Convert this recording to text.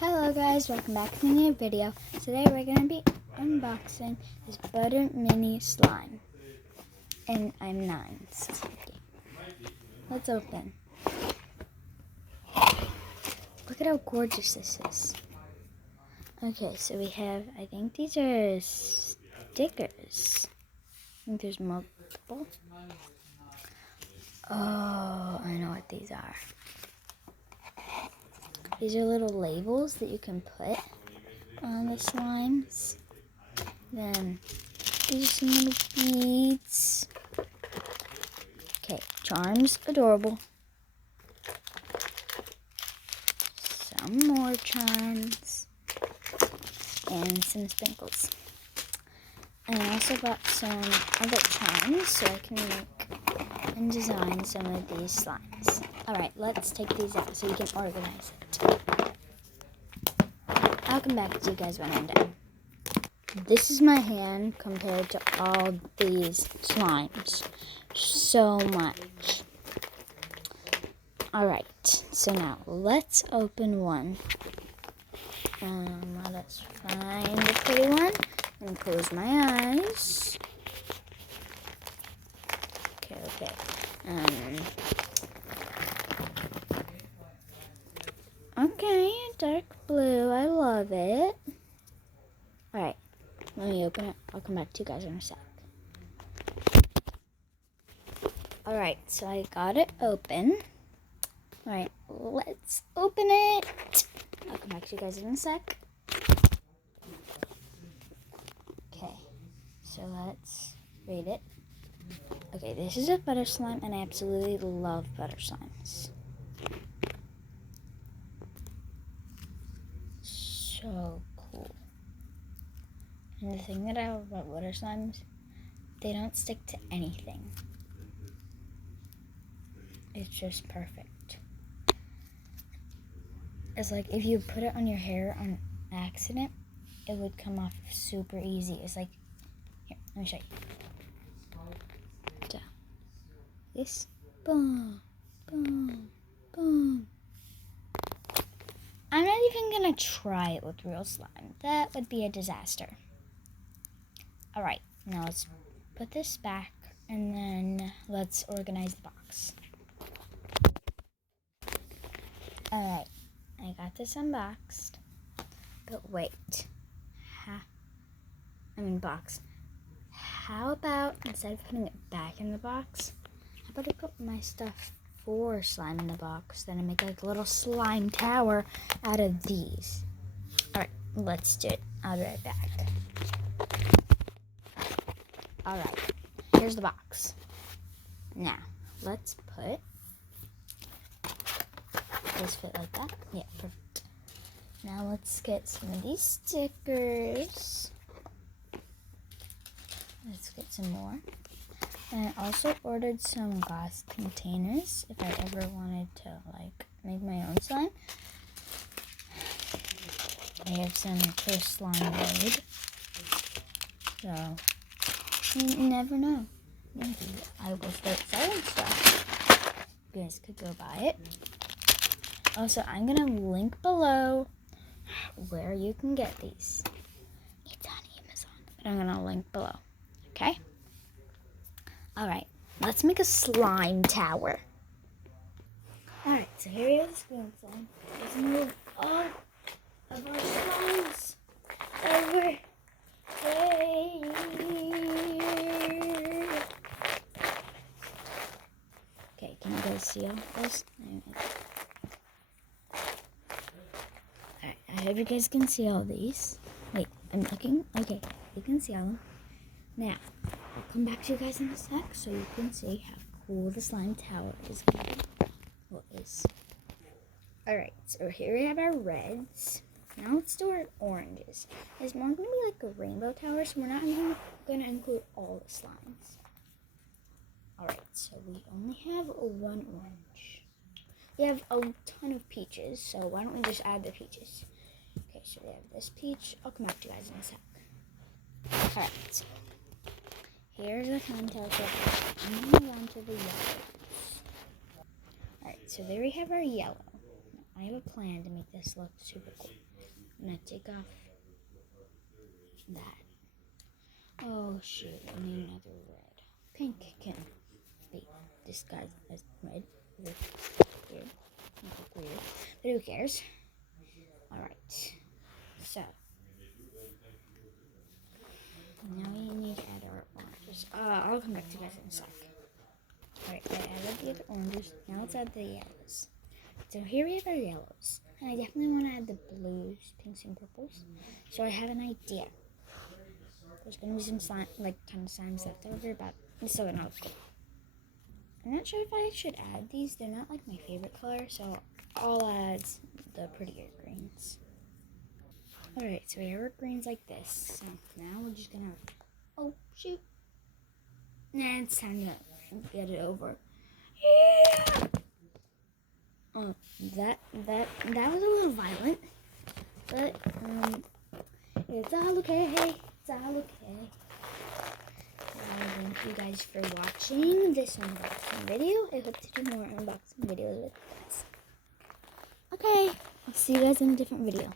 Hello guys, welcome back to a new video. Today we're going to be unboxing this butter mini slime. And I'm 9. So let's open. Look at how gorgeous this is. Okay, so we have, I think these are stickers. I think there's multiple. Oh, I know what these are. These are little labels that you can put on the slimes. Then these are some little beads. Okay, charms, adorable. Some more charms. And some sprinkles. And I also bought some other charms so I can make and design some of these slimes. Alright, let's take these out so we can organize it. I'll come back to you guys when I'm done. This is my hand compared to all these slimes. So much. Alright, so now let's open one. Let us find the pretty one. I'm going to close my eyes. Okay. Okay, dark blue. I love it. Alright, let me open it. I'll come back to you guys in a sec. Alright, so I got it open. Alright, let's open it. I'll come back to you guys in a sec. Okay, so let's read it. Okay, this is a butter slime, and I absolutely love butter slimes. So cool. And the thing that I love about butter slimes, they don't stick to anything. It's just perfect. It's like if you put it on your hair on accident, it would come off super easy. It's like, here, let me show you. So, this, boom, boom, boom. I'm not even gonna try it with real slime. That would be a disaster. Alright, now let's put this back and then let's organize the box. Alright, I got this unboxed. But wait. Box. How about, instead of putting it back in the box, how about I put my stuff for slime in the box, then I make like a little slime tower out of these. Alright, let's do it. I'll be right back. Alright, here's the box. Now, let's put this fit like that. Yeah, perfect. Now let's get some of these stickers. Let's get some more. And I also ordered some glass containers if I ever wanted to make my own slime. I have some for slime made. So you never know. Maybe I will start selling stuff. You guys could go buy it. Also, I'm gonna link below where you can get these. It's on Amazon, but I'm gonna link below. Okay? Alright, let's make a slime tower. Alright, so here we have the spoon slime. Let's move all of our slimes over here. Okay, can you guys see all this? Alright, I hope you guys can see all these. Wait, I'm looking. Okay, you can see all of them. Now, I'll come back to you guys in a sec so you can see how cool the slime tower is going to be. Well, is. Alright, so here we have our reds. Now let's do our oranges. It's more going to be like a rainbow tower, so we're not even going to include all the slimes. Alright, so we only have one orange. We have a ton of peaches, so why don't we just add the peaches? Okay, so we have this peach. I'll come back to you guys in a sec. Alright, so here's the contact. I'm going to go on to the yellows. Alright, so there we have our yellow. I have a plan to make this look super cool. I'm gonna take off that. Oh shoot, I need another red. Pink can be disguised as red. Weird. Weird. But who cares? Alright. So now we need to add our oranges. I'll come back to you guys in a sec. Alright, I added the other oranges. Now let's add the yellows. So here we have our yellows. And I definitely want to add the blues, pinks, and purples. So I have an idea. There's going to be some slime, like kind of slimes left over, but it's still going to look cool. I'm not sure if I should add these. They're not like my favorite color, so I'll add the prettier greens. Alright, so we have our greens like this. So now we're just going to... Oh, shoot. Nah, it's time to get it over. Yeah! Oh, that was a little violent, but it's all okay. It's all okay. Thank you guys for watching this unboxing video. I hope to do more unboxing videos with you guys. Okay, I'll see you guys in a different video.